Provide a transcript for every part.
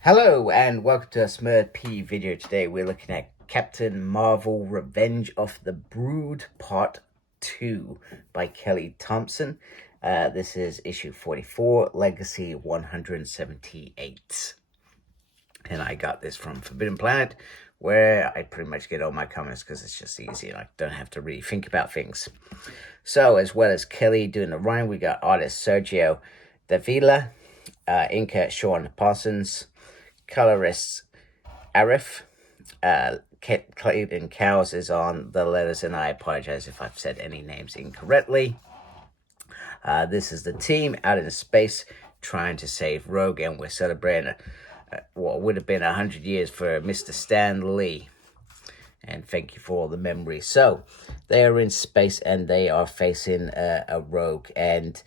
Hello and welcome to a Smurd P video. Today we're looking at Captain Marvel Revenge of the Brood Part 2 by Kelly Thompson. This is issue 44, Legacy 178. And I got this from Forbidden Planet, where I pretty much get all my comments because it's just easy and I don't have to really think about things. So, as well as Kelly doing the rhyme, we got artist Sergio Davila, inker Sean Parsons, colorist Arif, Clayton Cowles is on the letters, and I apologize if I've said any names incorrectly. This is the team out in space trying to save Rogue, and we're celebrating what would have been 100 years for Mr. Stan Lee. And thank you for all the memories. So, they are in space and they are facing a Rogue. And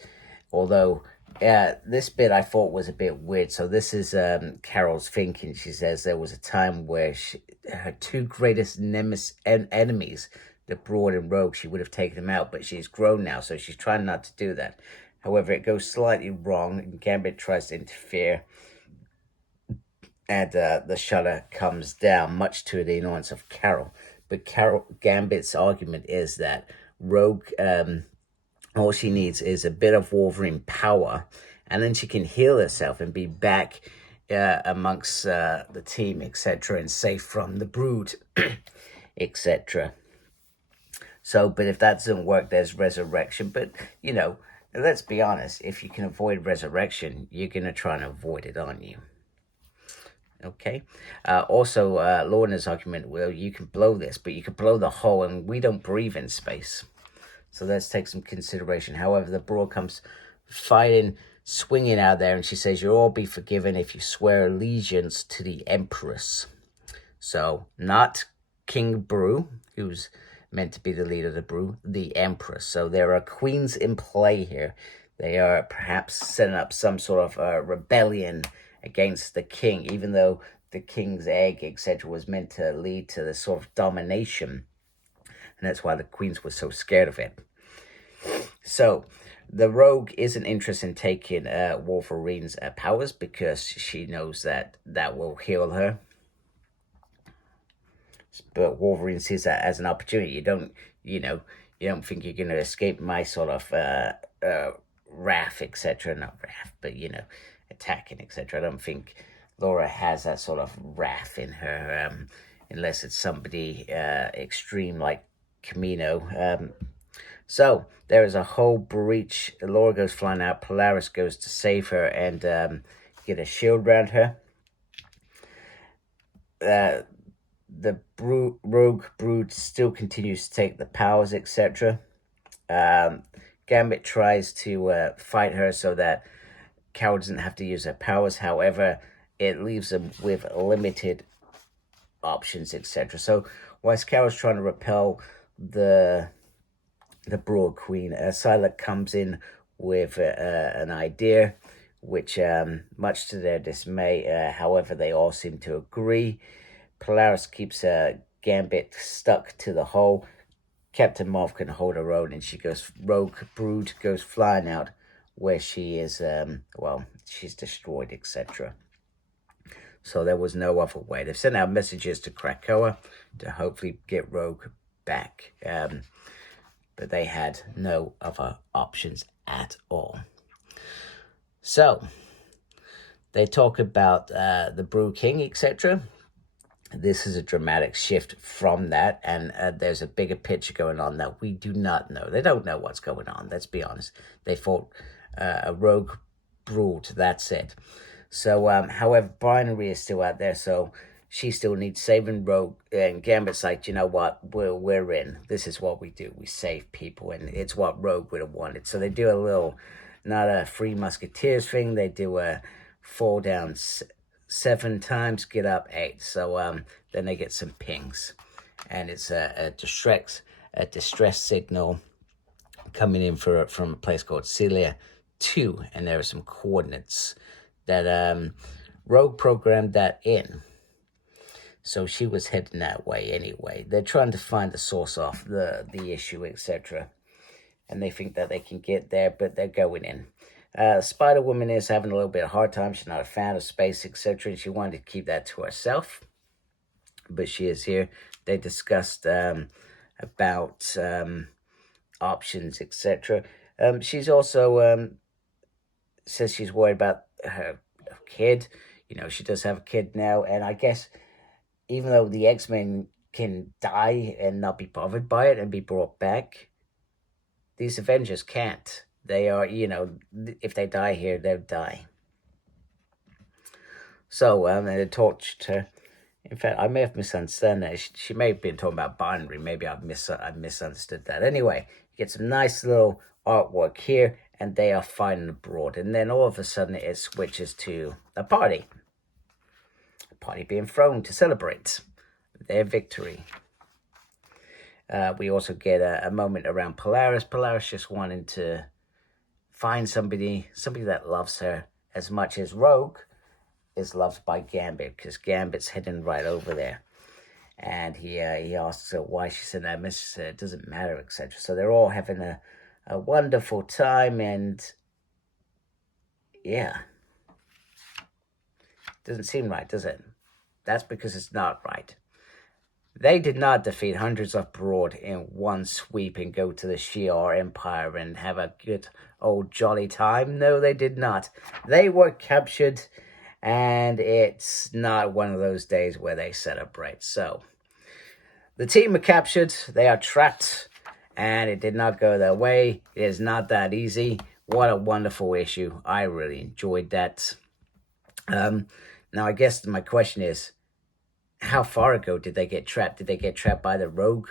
although this bit I thought was a bit weird. So this is Carol's thinking. She says there was a time where her two greatest enemies, the Brood and Rogue, she would have taken them out. But she's grown now, so she's trying not to do that. However, it goes slightly wrong, and Gambit tries to interfere. And the shutter comes down, much to the annoyance of Carol. But Gambit's argument is that Rogue, all she needs is a bit of Wolverine power, and then she can heal herself and be back amongst the team, etc., and safe from the Brood, etc. So, but if that doesn't work, there's resurrection. But, you know, let's be honest, if you can avoid resurrection, you're going to try and avoid it, aren't you? Okay. Also, Lorna's argument, well, you can blow this, but you can blow the hole, and we don't breathe in space. So let's take some consideration. However, the Brood comes fighting, swinging out there, and she says, you'll all be forgiven if you swear allegiance to the Empress. So, not King Brew, who's meant to be the leader of the Brood, the Empress. So there are queens in play here. They are perhaps setting up some sort of rebellion against the king, even though the king's egg, etc., was meant to lead to this sort of domination. And that's why the queens were so scared of it. So, the Rogue isn't interested in taking Wolverine's powers because she knows that that will heal her. But Wolverine sees that as an opportunity. You don't think you're going to escape my sort of wrath, etc. Not wrath, but, attacking, etc. I don't think Laura has that sort of wrath in her, unless it's somebody extreme like Camino. So there is a whole breach. Laura goes flying out. Polaris goes to save her and get a shield around her. The Rogue Brood still continues to take the powers, etc. Gambit tries to fight her so that Carol doesn't have to use her powers. However, it leaves them with limited options, etc. So whilst Carol's trying to repel the Brood Queen, Psylocke comes in with an idea, which, much to their dismay, however, they all seem to agree. Polaris keeps Gambit stuck to the hole. Captain Marvel can hold her own, and Rogue Brood goes flying out, where she is, she's destroyed, etc. So there was no other way. They've sent out messages to Krakoa to hopefully get Rogue back. But they had no other options at all. So, they talk about the Brood King, etc. This is a dramatic shift from that, and there's a bigger picture going on that we do not know. They don't know what's going on, let's be honest. They fought a Rogue Brood, that's it. So, however, Binary is still out there, so she still needs saving. Rogue and Gambit's like, you know what, we're in. This is what we do. We save people, and it's what Rogue would have wanted. So they do a little, not a Three Musketeers thing. They do a fall down 7 times, get up 8. So then they get some pings, and it's a distress signal coming in from a place called Celia 2, and there are some coordinates that Rogue programmed that in. So she was heading that way anyway. They're trying to find the source of the issue, etc. And they think that they can get there, but they're going in. Spider-Woman is having a little bit of a hard time. She's not a fan of space, etc., and she wanted to keep that to herself. But she is here. They discussed about options, etc. She's also says she's worried about her kid. You know, she does have a kid now, and I guess even though the X-Men can die and not be bothered by it and be brought back, these Avengers can't. They are, you know, if they die here, they'll die. So, and they talked to her. In fact, I may have misunderstood that. She may have been talking about binary. Maybe I've misunderstood that. Anyway, you get some nice little artwork here, and they are fighting abroad. And then all of a sudden, it switches to a party. A party being thrown to celebrate their victory. We also get a moment around Polaris. Polaris just wanting to find somebody that loves her as much as Rogue is loved by Gambit, because Gambit's hidden right over there. And he asks her why she sent that message. It doesn't matter, etc. So they're all having a wonderful time, and yeah. Doesn't seem right, does it? That's because it's not right. They did not defeat hundreds of Brood in one sweep and go to the Shi'ar Empire and have a good old jolly time. No, they did not. They were captured, and it's not one of those days where they celebrate. So, the team are captured. They are trapped, and it did not go their way. It is not that easy. What a wonderful issue. I really enjoyed that. Now, I guess my question is, how far ago did they get trapped? Did they get trapped by the Rogue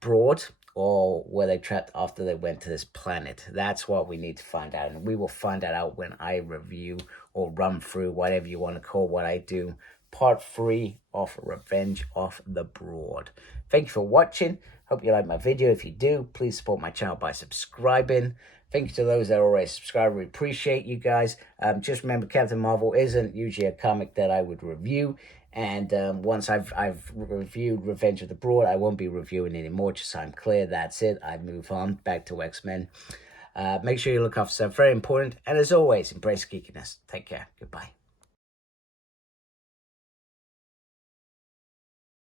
Brood, or were they trapped after they went to this planet? That's what we need to find out, and we will find that out when I review or run through, whatever you want to call what I do, part 3 of Revenge of the Brood. Thank you for watching. Hope you like my video. If you do, please support my channel by subscribing. Thank you to those that are already subscribed. We appreciate you guys. Just remember, Captain Marvel isn't usually a comic that I would review. And once I've reviewed Revenge of the Brood, I won't be reviewing anymore, just so I'm clear. That's it. I move on back to X-Men. Make sure you look after yourself. Very important. And as always, embrace geekiness. Take care. Goodbye.